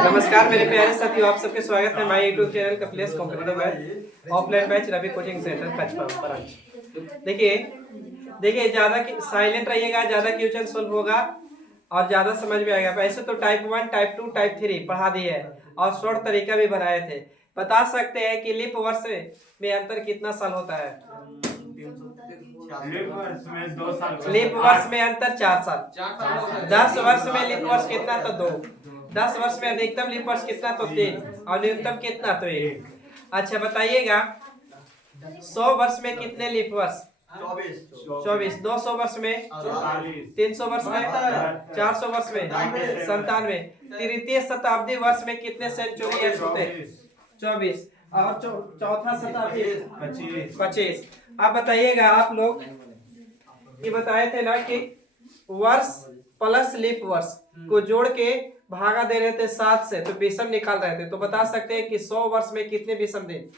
नमस्कार मेरे प्यारे साथियों, आप सबके स्वागत है हमारे YouTube channel Kapilesh competitive math offline batch Ravi coaching centre Kachpa. देखिए ज्यादा साइलेंट रहिएगा, ज्यादा क्वेश्चन सोल्व होगा और ज्यादा समझ में आएगा। वैसे तो टाइप 1, टाइप 2, टाइप 3 पढ़ा दिए है और शॉर्ट तरीका भी बनाए थे। बता सकते हैं कि लीप वर्ष में अंतर कितना साल होता है? लीप वर्ष में 2 साल। लीप वर्ष में अंतर 4 साल। 10 वर्ष में लीप वर्ष कितना? तो 2। 10 वर्ष में अधिकतम लीप वर्ष कितना? तो 3 और न्यूनतम कितना? तो 1। अच्छा बताइएगा 100 वर्ष में कितने लीप वर्ष? 24। 200 वर्ष में? 300 वर्ष में? 400 वर्ष में? 97। तृतीय शताब्दी वर्ष में कितने सेंचुरी होते? 24। और चौथा शताब्दी 25। आप बताइएगा, आप लोग ये बताए थे ना कि वर्ष प्लस लीप वर्ष को जोड़ के भागा दे रहे थे 7 से, तो विषम निकाल रहे थे। तो बता सकते हैं कि 100 वर्ष में कितने विषम दिन?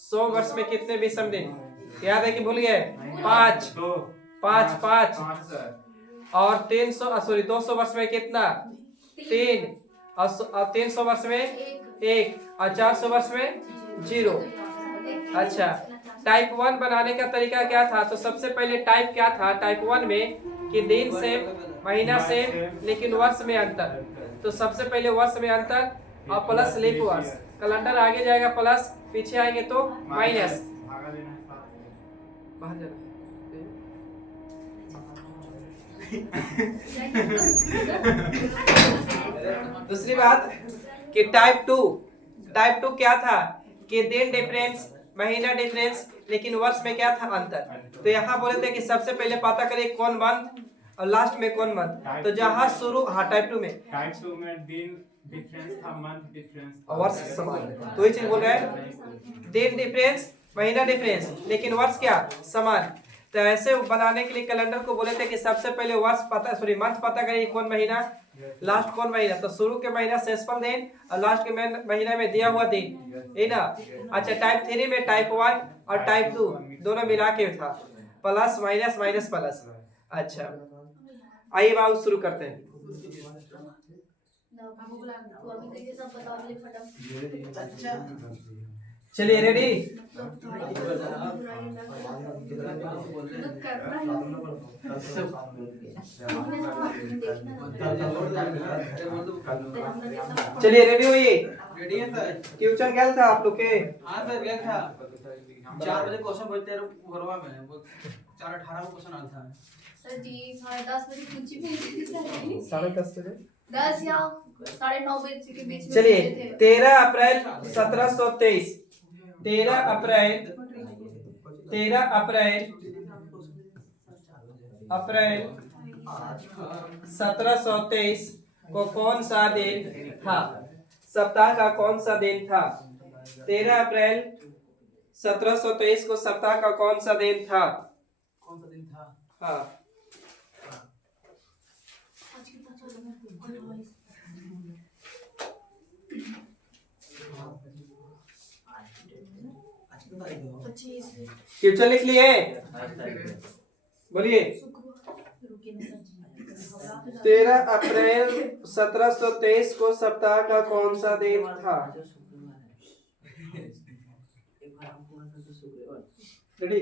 100 वर्ष में कितने विषम दिन? याद है कि भूल गए? 5 5 और 200 वर्ष में कितना? 3 और 300 वर्ष में 1 और 400 वर्ष में 0। अच्छा टाइप 1 बनाने का तरीका क्या था? तो सबसे पहले टाइप क्या था टाइप 1 में कि दिन से महीना से लेकिन वर्ष में अंतर। तो सबसे पहले वर्ष में अंतर और प्लस लीप वर्ष। कैलेंडर आगे जाएगा प्लस, पीछे आएंगे तो माइनस। दूसरी बात कि टाइप 2 क्या था कि दिन डिफरेंस, महीना डिफरेंस, लेकिन वर्ष में क्या था? अंतर। तो यहाँ बोले थे कि सबसे पहले पता करें कौन मंथ और लास्ट में कौन मंथ। तो जहाँ शुरू टाइप 2 में दिन डिफरेंस था, मंथ डिफरेंस और वर्ष समान। तो ये चीज बोल रहे हैं दिन डिफरेंस, महीना डिफरेंस, लेकिन वर्ष क्या? समान। तो ऐसे बनाने के लिए कैलेंडर को बोले थे कि सबसे पहले वर्ष मंथ पता करिए कौन महीना, लास्ट कौन महीना। तो शुरू के महीना शेषफल दिन और लास्ट के महीना में दिया हुआ दिन, है ना। अच्छा टाइप 3 में टाइप 1 और टाइप 2 दोनों मिला के था, प्लस माइनस माइनस प्लस। अच्छा आइए बाबू शुरू करते हैं। चलिए रेडी। चलिए रेडी होइए। ट्यूशन गया था आप लोग के? हाँ सर गया था। 4 बजे क्वेश्चन बोलते हैं घरवा में, वो 4:18 में क्वेश्चन आता है सर जी। 10:30 बजे कुछ भी 10:30 बजे 10 या 9:30 बजे के बीच में। चलिए 13 अप्रैल 1723। 13 अप्रैल 1723 को कौन सा दिन था? सप्ताह का कौन सा दिन था? 13 अप्रैल 1723 को सप्ताह का कौन सा दिन था? कौन सा दिन था? हाँ क्वेश्चन लिख लिए? बोलिए। 13 अप्रैल 1723 को सप्ताह का कौन सा दिन था? रेडी?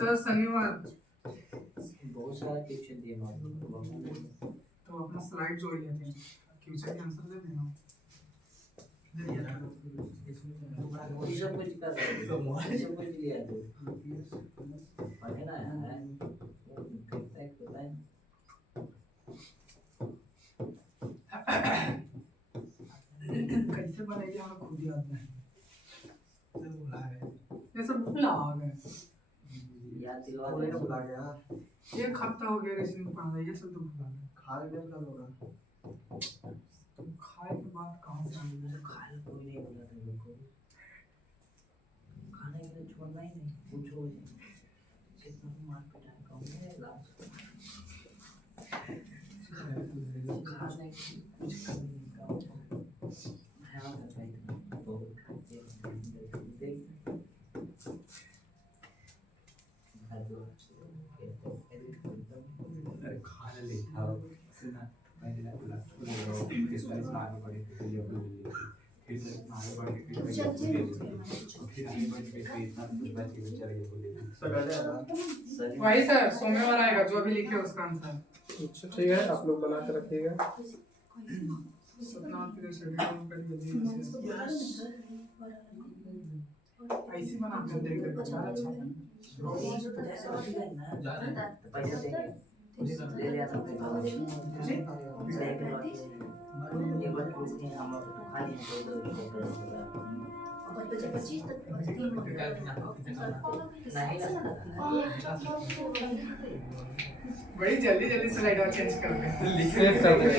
सर शनिवार बहुत सारा क्वेश्चन दिए मालूम तो अपना स्लाइड जोड़िए थे क्वेश्चन के आंसर दे देना ये सब कुछ कर रहे हैं सब कुछ लिया तो पढ़े ना यार कितना एक पता है कैसे बनाएंगे हमें खुद याद नहीं ये सब भूला आ गए याद दिलवा थोड़े दे का भुला गया एक हफ्ता हो गया रेसिंग को पढ़ा ये सब तो भूला गए खा लेने का होगा तो खाए के बाद कहाँ से आएंगे खाने को भी नहीं बोला था लोग को खाने के लिए छोड़ना ही नहीं पूछो कितना मार पिटाई कहूँगा लास्ट खाने कुछ कमी नहीं कहूँगा हाँ बताइए बहुत खाते हैं देख खाना लेता हो सुना मैंने ना बोला इस बार आगे बढ़े तो ये बोल फिर से आगे बढ़ के फिर आगे बढ़ के फिर इतना कुछ बच्चे बेचारे ये बोले वही सर सोमवार आएगा जो अभी लिखे उसका आंसर अच्छा ठीक है आप लोग बना के रखिएगा सपना फिर शेड्यूल कर दिया ऐसे बना कर देख कर अच्छा अच्छा पैसा देंगे ले लिया सब ये बात पूछते हैं हम लोग तो खाली हैं तो 25 तक 3 बड़ी जल्दी जल्दी स्लाइड और चेंज कर दे सेव कर देंगे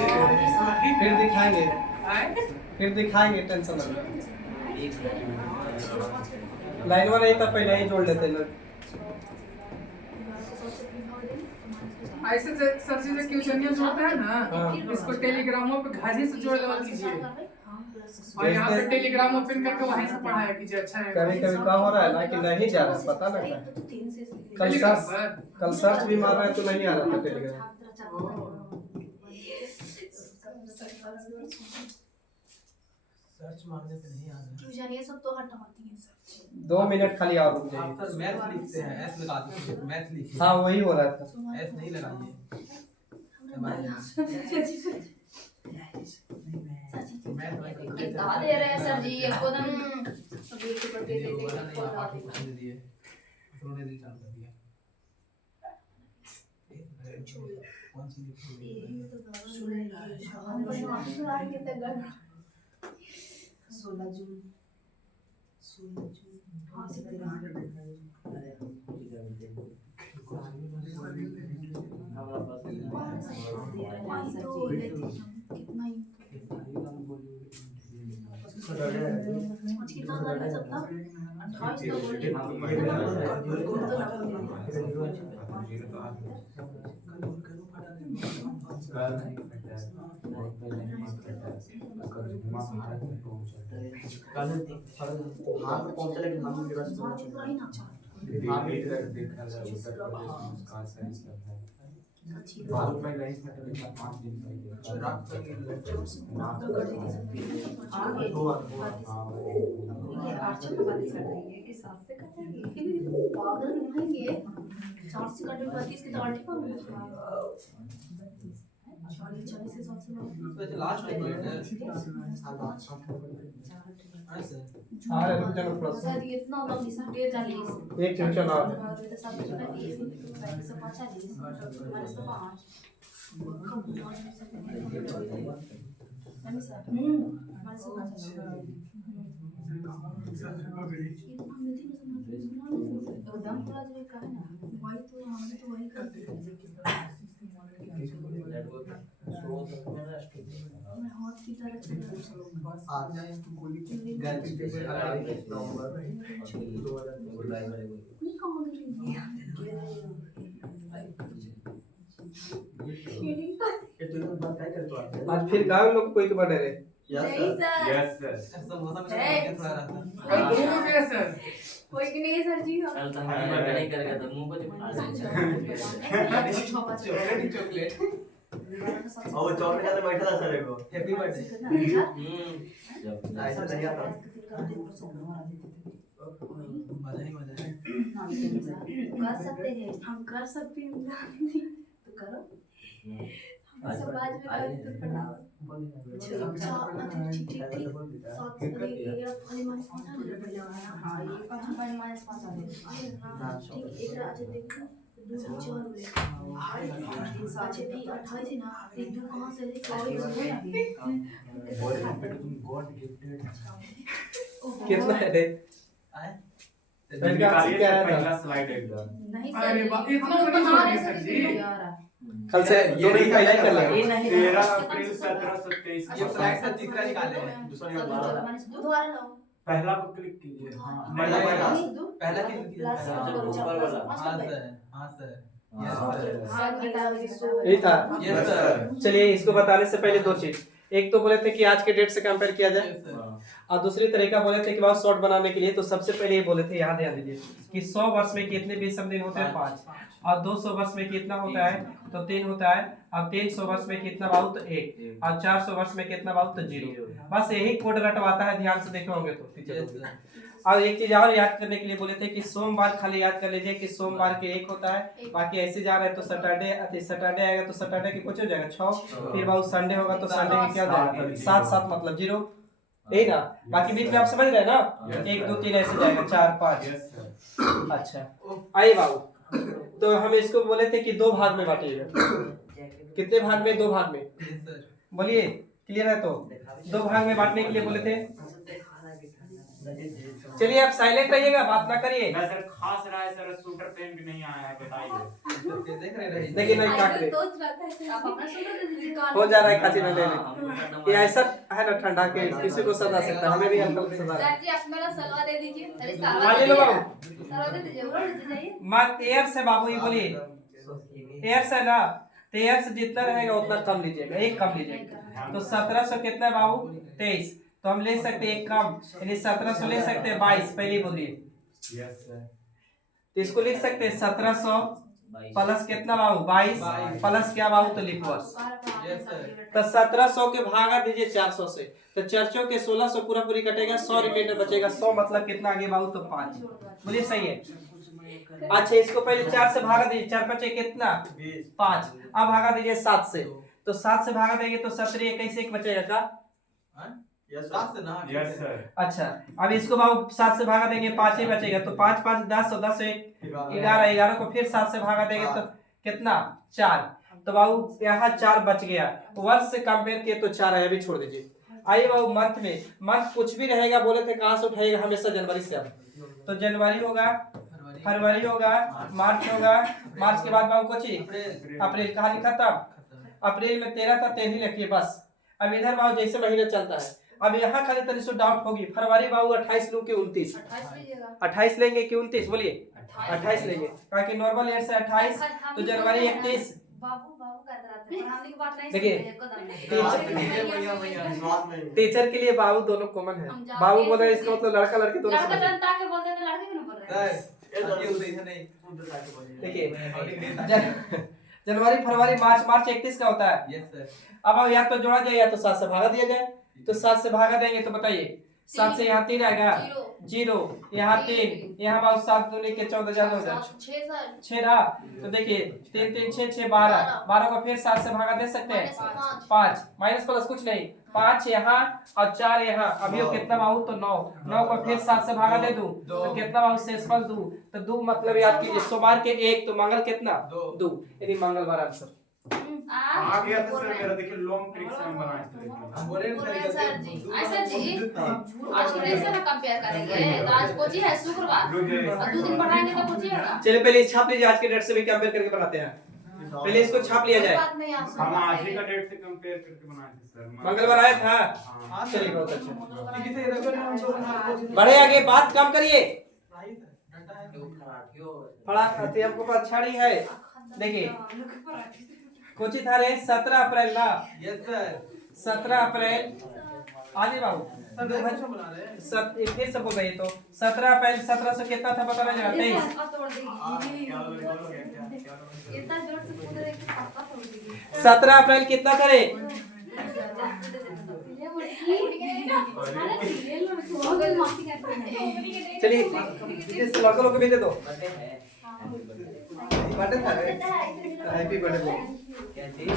फिर दिखाएंगे फिर दिखाएंगे टेंशन मत लाइन वाला ही तो पहले ही जोड़ लेते हैं ना ऐसे सर जी जो क्वेश्चन जोड़ता है ना इसको टेलीग्रामों पे घाजी से जोड़ लगा कीजिए और यहाँ पे टेलीग्राम ओपन करके वहीं से पढ़ाया कीजिए अच्छा है कभी कभी क्या हो रहा है ना कि नहीं जा रहा पता लगता है कल सर्च भी मार रहे हैं तो नहीं आ रहा था टेलीग्राम सर्च मारने पे नहीं आ रहा ट्यूशन ये सब तो हटाती है सर 2 मिनट खाली और रुक जाइए आप सर मैथ लिखते हैं एस लगाते हैं मैथ लिखिए हाँ वही हो रहा था एस नहीं लगाइए कितना दे रहे हैं सर जी एकदम सभी के बर्थडे दे दिए उन्होंने दिल चालू कर दिया कौन सी लिखी 16 जून हाँ कितना ही कितना था सकता 28 तो भारत में रही था तो 5 दिन पागल नहीं है 4 से कट 32 के तो अल्टी पर 40 से 7 से लास्ट टाइम हाँ रुक जाना थोड़ा सा सर ये इतना होगा 40 एक ट्यूशन और तो सब कुछ में 145 माइनस 5 एकदम पूरा जो का है ना वही तो हम तो वही करते हैं मैं हाथ की तरह चला आज गलती से नवंबर नहीं कहाँ गई आज फिर गाँव लोग कोई के बर्थडे रे नहीं सर यस सर ऐसा मौसम में थोड़ा रहता कोई हो गया सर कोई की नहीं सर जी कल तक मैं नहीं करेगा तो मुंह को चॉकलेट और चॉकलेट आते बैठा था सर को हैप्पी बर्थडे ऐसा नहीं आता मजा ही मजा है कर सकते हैं, हम कर सकते हैं। तो करो हम सब आज में कर तो पढ़ाओ। अच्छा ठीक ठीक ठीक 7 ये वाली माइनस 5 आ गया पहले वाला। हां ये 5 माइनस 5 आ गया ठीक। एक अच्छा देखो 2 4 बोले अच्छा ठीक 28 है ना। एक 2 कहां से ले 100 कितना है रे? पहला स्लाइड एकदम नहीं अरे वाह, इतना हम बड़ी बना जोड़ी रहे सर सर जी। जी। कल से दोनों ही पहले कर लेंगे। 13 अप्रैल 1723 ये फ्लैट से तीसरा निकाले हैं। दूसरा निकाल दोबारा लाओ। पहला पर क्लिक कीजिए हाँ पहला पहला किस प्लस ऊपर वाला। हाँ सर हाँ सर यही था। यस सर चलिए इसको बताने से पहले दो चीज, एक तो बोले थे कि आज के डेट से कंपेयर किया जाए और दूसरी तरीका बोले थे कि बहुत शॉर्ट बनाने के लिए। तो सबसे पहले ये बोले थे, यहाँ ध्यान दीजिए कि 100 वर्ष में कितने 20 दिन होते हैं 5, और 200 वर्ष में कितना होता है तो 3 होता है, और 300 वर्ष में कितना बाबू तो 1, और 400 वर्ष में कितना बाबू तो 0। बस यही कोड रटवाता है, ध्यान से देखे होंगे तो टीचर। और एक चीज और याद करने के लिए बोले थे कि सोमवार खाली याद कर लीजिए कि सोमवार के 1 होता है, बाकी ऐसे जा रहे हैं तो सैटरडे आएगा तो सैटरडे के कुछ हो जाएगा 6, फिर बहुत संडे होगा तो संडे के क्या हो जाएगा 7 मतलब 0, यही ना। बाकी बीच में आप समझ रहे हैं ना, 1 2 3 ऐसे जाएगा 4 5। अच्छा आइए बाबू, तो हम इसको बोले थे कि 2 भाग में बांटिएगा। कितने भाग में? 2 भाग में। बोलिए क्लियर है? तो 2 भाग में बांटने के लिए बोले थे। चलिए आप साइलेंट रहिएगा, बात ना करिए। मैं सर खास रहा है सर, शूटर पेन भी नहीं आया है बताइए। देख रहे देखिए नहीं क्या करे, आप अपना सूत्र दे दीजिए। हो जा रहा है खांसी न लेने। ये ऐसा है ना ठंडा के किसी को सदा सकता है, हमें भी हल्का सदा। सर जी आप मेरा सलवा दे दीजिए। अरे मान सलवा लो दे बाबू, दीजिए, सलवा दे दीजिए, वो दे जाइए। मत एयर से बाबू, ये बोलिए एयर से ना, तो एयर से जितना रहेगा उतना कम लीजिएगा, 1 कम लीजिएगा। तो 1700 कितना है बाबू 23, तो हम ले सकते हैं 1 कम, यानी 1700 ले सकते हैं 22। पहले बोलिए यस सर, तो इसको लिख सकते हैं 1700 प्लस कितना बाबू 22 प्लस क्या बाबू तो लिख वर्ष। यस सर तो 1700 के भागा दीजिए 400 से, तो 400 के 1600 पूरा पूरी कटेगा, 100 रिमाइंडर बचेगा। 100 मतलब कितना आगे बाबू तो 5। बोलिए सही है? अच्छा इसको पहले 4 से भागा दीजिए, 4 5 कितना 5। अब भागा दीजिए 7 से, तो 7 से भागा देंगे तो 17 21 1 बचेगा का। यस सर अच्छा अब इसको बाबू 7 से भागा देंगे 5 ही बचेगा, तो 5 5 10 और 10 1 11, 11 को फिर 7 से भागा देंगे तो कितना 4। तो बाबू यहाँ 4 बच गया। वर्ष से कंपेयर किए तो 4 है, अभी छोड़ दीजिए। आइए बाबू मंथ में, मंथ कुछ भी रहेगा बोले थे कहाँ से उठाइएगा, हमेशा जनवरी से। अब तो जनवरी होगा, फरवरी होगा, मार्च होगा, मार्च के बाद बाबू कुछ अप्रैल कहाँ लिखा था, अप्रैल में 13 था 13 लिखिए बस। अब इधर बाबू जैसे महीना चलता है, अब यहाँ खाली तनी सो डाउट होगी, फरवरी बाबू 28 लूं कि 29? 28 लेंगे कि 29? बोलिए 28 लेंगे, क्योंकि नॉर्मल ईयर से 28, तो जनवरी 31। बाबू कर रहा था, पढ़ाने की बात नहीं देखिए, टीचर टीचर के लिए बाबू दोनों कॉमन है। बाबू बोल रहे हैं इसका मतलब लड़का लड़की दोनों समझ। जनता के बोलते थे, लड़के क्यों बोल रहे हैं? देखिए जनवरी फरवरी मार्च, मार्च 31 का होता है। यस सर अब या तो जोड़ा जाए या तो 7 से भागा दिया जाए। तो 7 से भागा देंगे तो बताइए 7 से यहाँ 3 आएगा 0, यहाँ 3, यहाँ बाबू 7 दूनी के 14 ज्यादा हो जाए 6 रहा। तो देखिए 3 3 6 6 12, 12 को फिर 7 से भागा दे सकते हैं 5, माइनस प्लस कुछ नहीं, 5 यहाँ और 4 यहाँ। अभी वो कितना बाबू तो 9, 9 को फिर 7 से भागा दे दूं तो कितना बाबू शेषफल 2, तो 2 मतलब याद कीजिए सोमवार के 1, तो मंगल कितना 2, यदि मंगलवार आंसर आ गया था सर मेरा। देखिए लॉन्ग ट्रिक से हम बनाए थे। हम बोले सर जी ऐसा जी आज कैसे ना कंपेयर करेंगे? तो आज कोची है शुक्रवार, और 2 दिन पढ़ाएंगे तो कोची होगा। चलिए पहले छाप लीजिए, आज के डेट से भी कंपेयर करके बनाते हैं। पहले इसको छाप लिया जाए। हम आज ही का डेट से कंपेयर करके बनाए थे सर। मंगलवार आया था, हाँ। चलिए बहुत अच्छा। बढ़े आगे, बात कम करिए। पढ़ा हमको पास छड़ी है। देखिए कोची था रे 17 अप्रैल ना। यस सर 17 अप्रैल आगे बाबू फिर से बोल रही तो 17 अप्रैल 1700 कितना था पता नहीं, 23। इतना जोर से कूद रहे कि पक्का तोड़ देगी। 17 अप्रैल कितना था रे? चलिए इस लड़का लोग को भी दे दो। बर्थडे था रे, हैप्पी बर्थडे बोल। क्या चीज?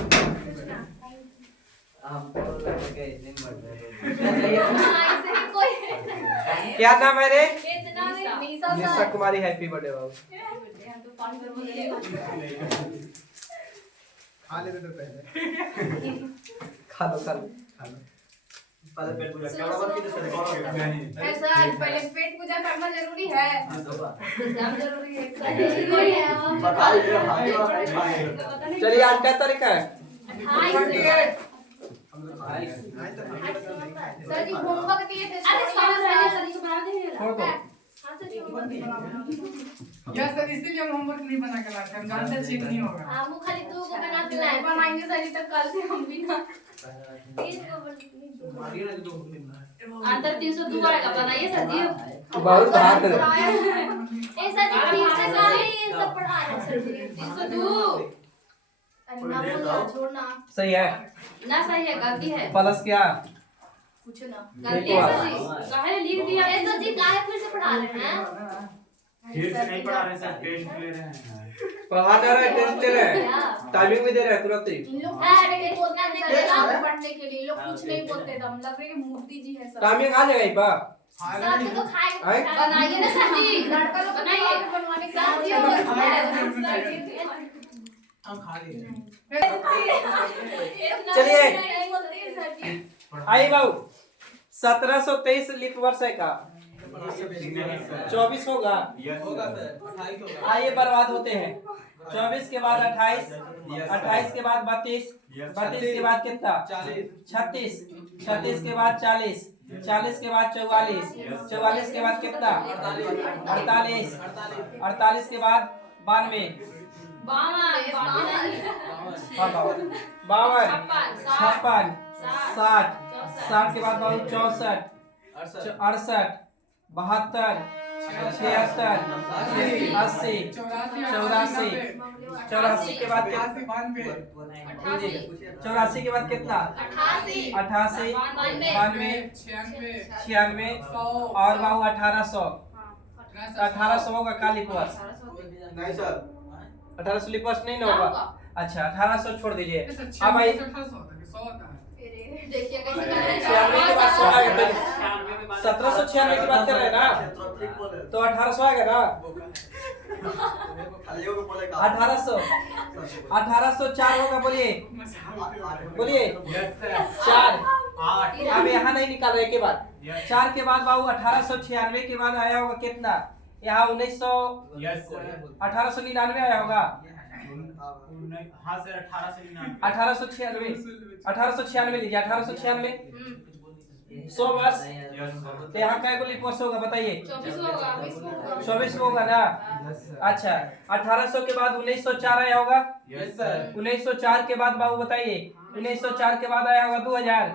हमको लगा कि नहीं बर्थडे। क्या नाम है रे? इतना में निशा कुमारी, हैप्पी बर्थडे बाबू। खा लेते तो पहले खा लो पहले पेट पूजा क्या बात की तो नहीं ऐसा पहले पेट पूजा करना जरूरी है, एग्जाम जरूरी है। बता दे भाई भाई। चलिए आज क्या तारीख है? सर जी होमवर्क दिए थे। अरे सर जी बना दे। छोड़ दो। यस सर, इसीलिए हम होमवर्क नहीं बना के लाते, हम जानते चेक नहीं होगा। हां वो खाली 2 को बना के लाए, बनाएंगे सर जी तक कल से हम भी ना। अंदर 302 आएगा, बनाइए सर जी। बहुत बात है। ए सर जी ठीक से कर ले, ये सब पढ़ा रहे सर जी। 302 अरे ना बोलना, छोड़ना सही है ना, सही है गलती है। प्लस क्या? पूछो ना, गलती है सर जी, काहे लिख दिया? ए सर जी काहे फिर से पढ़ा रहे हैं? फिर से नहीं पढ़ा रहे सर, टेस्ट ले रहे हैं। पढ़ा दे रहे, टेस्ट दे रहे, टाइमिंग भी दे रहे तुरंत ही। इन लोग ऐसे बोलना नहीं देगा पढ़ने के लिए, लोग कुछ नहीं बोलते, दम लग रहे कि मूर्ति जी है सर। टाइमिंग आ जाएगा इस बार। सर जी तो खाए बनाइए ना सर जी, लड़का लोग बनाइए बनवाने के साथ जी। हम खा लिए। चलिए। नहीं बोलते हैं सर जी। आई बाबू 1723 लीप वर्ष है का 24 होगा। होगा सर, 28 होगा। आइए बर्बाद होते हैं। 24 के बाद 28, 28 के बाद 32, 32 के बाद कितना? 36, 36 के बाद 40, 40 के बाद 44, 44 के बाद कितना? 48, 48 के बाद 92, 52, 56, 60, 60 के बाद 64, 68, 72, 76, 80, 84, 84 के बाद कितना? 84 के बाद कितना? 88, 92, 96 और बाबू 1800। 1800 होगा काली वर्ष। नहीं सर, 1800 लिपस नहीं ना होगा। अच्छा 1800 छोड़ दीजिए। अब आई 96 के बाद 100 आएगा। 1796 की बात कर रहे हैं ना, तो 1800 आएगा ना। 1800, 1804 होगा। बोलिए बोलिए 4। अब यहाँ नहीं निकाल रहे के बाद 4 के बाद बाबू 1896 के बाद आया होगा कितना? यहाँ 1899 आया होगा। हाँ सर 1896, 1896 लीजिए। 1896 100 वर्ष। तो यहाँ क्या को लिप वर्ष होगा बताइए? 24 होगा ना। अच्छा 1800 के बाद 1904 आया होगा। 1904 के बाद बाबू बताइए 1904 के बाद आया होगा 2000।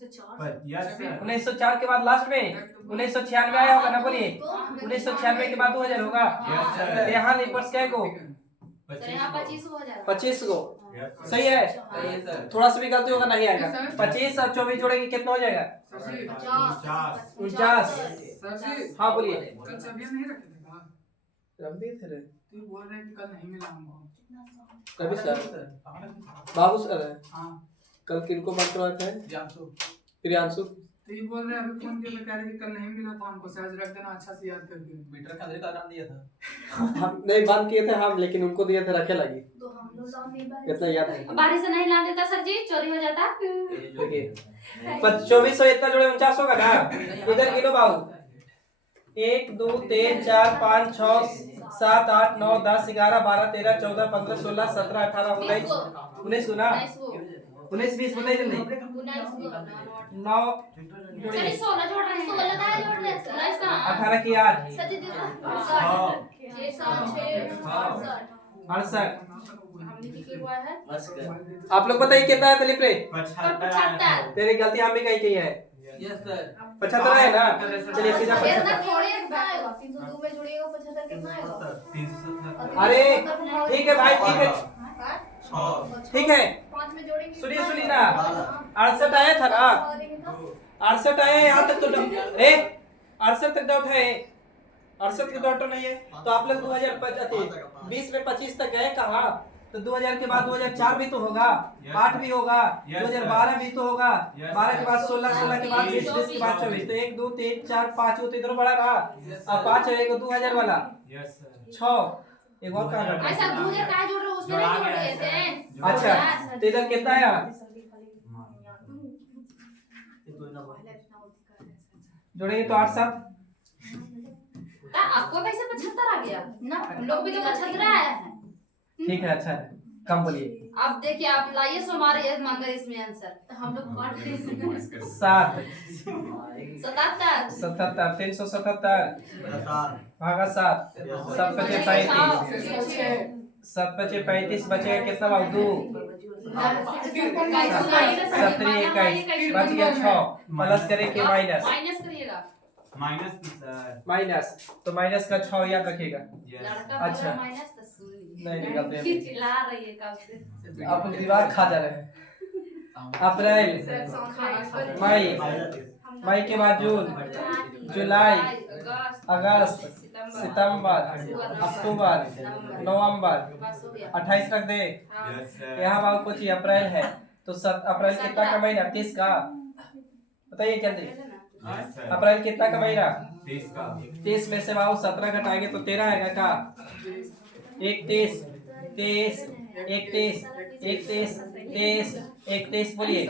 1904 के बाद लास्ट में 1996 आया होगा ना। बोलिए 1996 के बाद 2000 होगा। तो यहाँ लिपर्स क्या को 25 को सही है। थोड़ा सा भी गलती होगा नहीं आएगा। 25 और 24 जोड़ेंगे कितना हो जाएगा? 49। हाँ बोलिए। कल चाबियां नहीं रखे थे कहाँ? रख दिए थे रे। तू बोल रहे कि कल नहीं मिला हमको। कभी सर बाबू सर हाँ कल किनको बात करवाए थे? प्रियांशु। तो ये बोल रहे अभी फोन किया तो कह रहे कि कल नहीं मिला था हमको, सहज रख देना अच्छा से याद करके। मीटर खातिर का नाम दिया था। हम नहीं बंद किए थे हम, लेकिन उनको दिए थे रखे लगी। तो हम लोग इतना याद है। बारिश से नहीं ला देता सर जी, चोरी हो जाता। देखिए 2400 इतना जोड़े 49 होगा ना। इधर गिनो बाबू 1 2 3 4 5 6 7 8 9 10 11 12 13 14 15 16 17 18 19 19 ना 19 20 बताइए जल्दी। 9 सर 16 जोड़ रहे हैं, 16 का जोड़ रहे हैं 18 की 8 सर जी 68। हमने कितने हुआ है? आप लोग बताइए कितना है तलिप रे? 75। तेरी गलती हम भी कही है। यस सर 75 है ना। चलिए सीधा 75। थोड़े कितना आएगा? 302 में जोड़िएगा 75 कितना आएगा? अरे ठीक है भाई ठीक है ठीक है, 5 में जोड़ेंगे सुनिए ना, 68 आया था ना, 68 आया यहाँ तक तो 68 तक डाउट है, 68 के डाउट नहीं है तो आप लोग 2020 में 25 तक गए कहा, तो 2000 के बाद 2004 भी तो होगा, 8 भी होगा, 2012 भी तो होगा, 12 के बाद 16, 16 के बाद 20, 20 के बाद 24, तो 1 2 3 4 5 वो तो इधर बढ़ा रहा, अब 5 है, 2000 वाला 6, एक और कहाँ ऐसा 2000 का जोड़ रहे हो उसमें नहीं जोड़ रहे थे। अच्छा, तो इधर कितना आया, जोड़ेंगे तो 8 7, आपको कैसे 75 आ गया ना, हम लोग भी तो 75 आया है। ठीक है, अच्छा है, कम बोलिए। अब देखिए आप लाइए सो हमारे मंगर इसमें आंसर, तो हम लोग काट देंगे 7 77 77 377 भागा 7, 7 बचे 35, 7 बचे 35, बचेगा कितना बाबू 2, 7 21, बच गया 6, प्लस करेंगे माइनस, माइनस करिएगा, माइनस तो माइनस का 6 याद रखिएगा। लड़का अच्छा। बोला माइनस तो सुन लीजिए, नहीं निकालते फिर हैं, चिल्ला रही है कब से। आप दीवार खा जा रहे हैं। अप्रैल, मई के बाद जून, जुलाई, अगस्त, सितंबर, अक्टूबर, नवंबर, 28 रख दे। यहाँ बाबू कुछ अप्रैल है तो अप्रैल कितना का महीना, 30 का, बताइए जल्दी, अप्रैल कितना का महीना, 30 में से बाबू 17 घटाएंगे तो 13 आएगा का, 31, 23, 31, 31, 23, 31 बोलिए,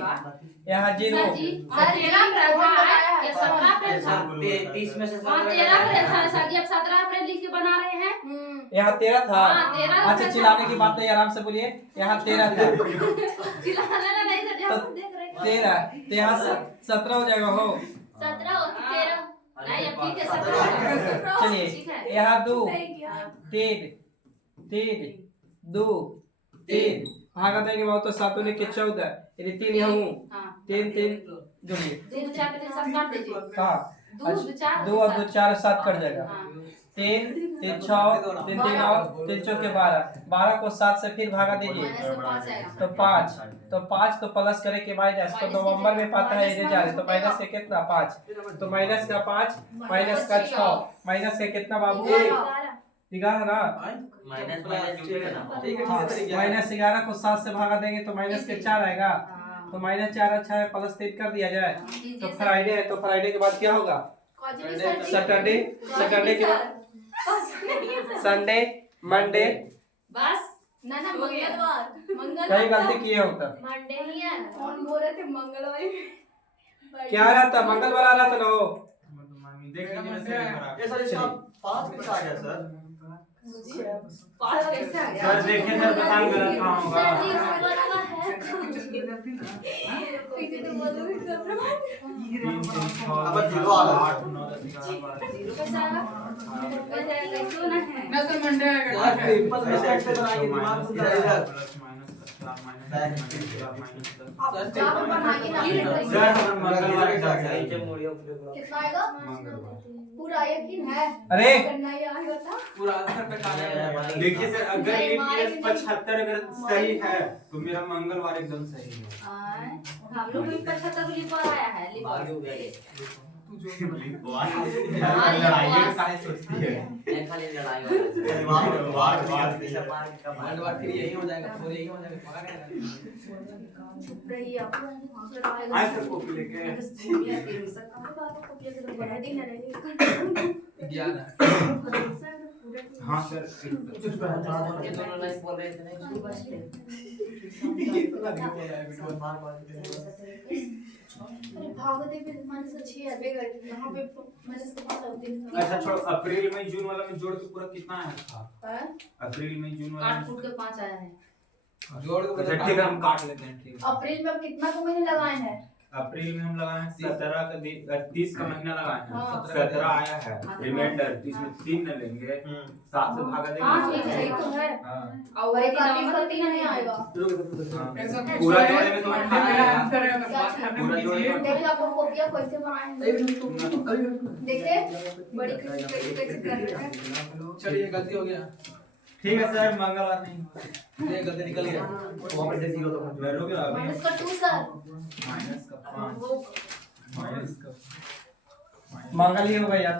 यहाँ 0, सर जी, 13 अप्रैल था या 17 अप्रैल था? 30 में से 13 अप्रैल था सर जी, अब 17 अप्रैल लिख के बना रहे हैं। यहाँ 13 था। हाँ, 13 अच्छा, चिल्लाने की बात नहीं, आराम से बोलिए, यहाँ 13 था चिल्लाना नहीं सर जी, हम तो देख रहे हैं। 13, तो यहाँ 17 हो जाएगा हो, 17 और 13 नहीं, अब ठीक है 17 ठीक चलिए है। यहाँ 2, 3, 3, 2, 3 भागा देंगे बहुत तो 7 ने के 14, यदि 3 यहाँ हूँ, हाँ, 3 3 जोड़िए, 2 4 के 7 काट दीजिए, हाँ, 2 4 2 और 2 4 7 कट जाएगा, हाँ, 3 3 6 3 3 और 3 4 के 12, 12 को 7 से फिर भागा दीजिए माइनस में 5 आएगा। तो 5 तो प्लस करे के माइनस, तो नवंबर में पाता है इधर जा रहे, तो माइनस के कितना 5, तो माइनस का 5, माइनस का 6, माइनस के कितना बाबू 11 ना, माइनस ठीक है ना, माइनस 11 को 7 से भागा देंगे तो माइनस के 4 आएगा, तो माइनस 4 अच्छा है, प्लस 3 कर दिया जाए, तो फ्राइडे है, तो फ्राइडे के बाद क्या होगा, सैटरडे, सैटरडे के बाद संडे, मंडे, बस ना ना मंगलवार, कहीं गलती किए हो तब, मंडे ही है ना, कौन बोल रहे थे मंगलवार क्या आ रहा था, मंगलवार आ रहा था ना हो, देख लीजिए ये सर इसका 5 कैसे आ गया सर? 5 कैसे आ गया? सर देखिए सर, बताएं गलत कहाँ होगा। सर जी ऊपर वाला है, पीछे तो बोलोगे सब लोग। 3 3 6 अब 0 आ रहा है। 8 9 10 11 12 जीरो कैसे आएगा? कैसे कैसे होना है? ना सर मंडे आएगा, यार ठीक है। सिंपल में सेट पे बनाएंगे, दिमाग माइनस घूम जाएगा। प्लस माइनस 10 माइनस 10 आप जब बनाइए ना सर हम मंगलवार के साथ है। कितना आएगा पूरा यकीन है अरे करना ही आएगा था पूरा आंसर पे खाना है। देखिए सर, अगर नहीं, लीप हमारे ईयर भी 75 अगर सही है तो मेरा मंगलवार एकदम सही है। हम लोग भी 75 लिपर आया है, लड़ाई काहे सोचती है। खाली लड़ाई हो रही है। वर्ल्ड वार 3 यही हो जाएगा, 4 यही हो जाएगा, पता नहीं। चुप रहिए आप आए सर कॉपी लेके। बढ़ा दी ना रही 11 हाँ सर, ये दोनों लाइन बोल रहे थे ना, अरे भागते भी मैंने से 6 है बेगर यहां पे मैंने से 5 होते हैं अच्छा छोड़ो, अप्रैल मई जून वाला में जोड़ के पूरा कितना आया था? अप्रैल मई जून वाला काट में। फूट के 5 आया है। जोड़ के अच्छा ठीक है, हम काट लेते हैं, ठीक है। अप्रैल में अब कितना को महीने लगाए हैं अप्रैल में हम लगाए हैं 17 का 30 का महीना लगाए हैं, हाँ। 17 आया है रिमाइंडर, तो इसमें 3 न लेंगे, 7 से भागा हाँ, देंगे। ठीक है, यही तो है हाँ और और एक एक आदमी का 3 नहीं आएगा ऐसा कुछ पूरा है, जोड़े में तो मंडे में आया। आंसर है, बस बात खत्म पूरा जोड़े कीजिए। में। देखिए आपको कॉपियां कैसे बनाए हैं देखिए बड़ी कैसे कर रहे हैं चलिए गलती हो गया। ठीक है सर, मंगलवार नहीं ये गलती निकल गया। वहाँ पर से 0 तो मैं रुक गया। माइनस का 2 सर। माइनस का 5 वो माइनस का मंगल ही होगा यार।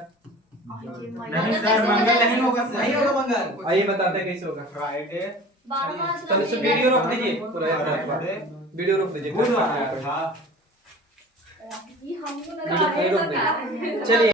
नहीं सर, मंगल नहीं होगा सर। नहीं होगा मंगल। आइए बताते हैं कैसे होगा। फ्राइडे 12 चलो इसे वीडियो रोक दीजिए पूरा याद रखना। वीडियो रोक दीजिए। बुधवार था। ये हमको लगा वीडियो रोक दीजिए। चलिए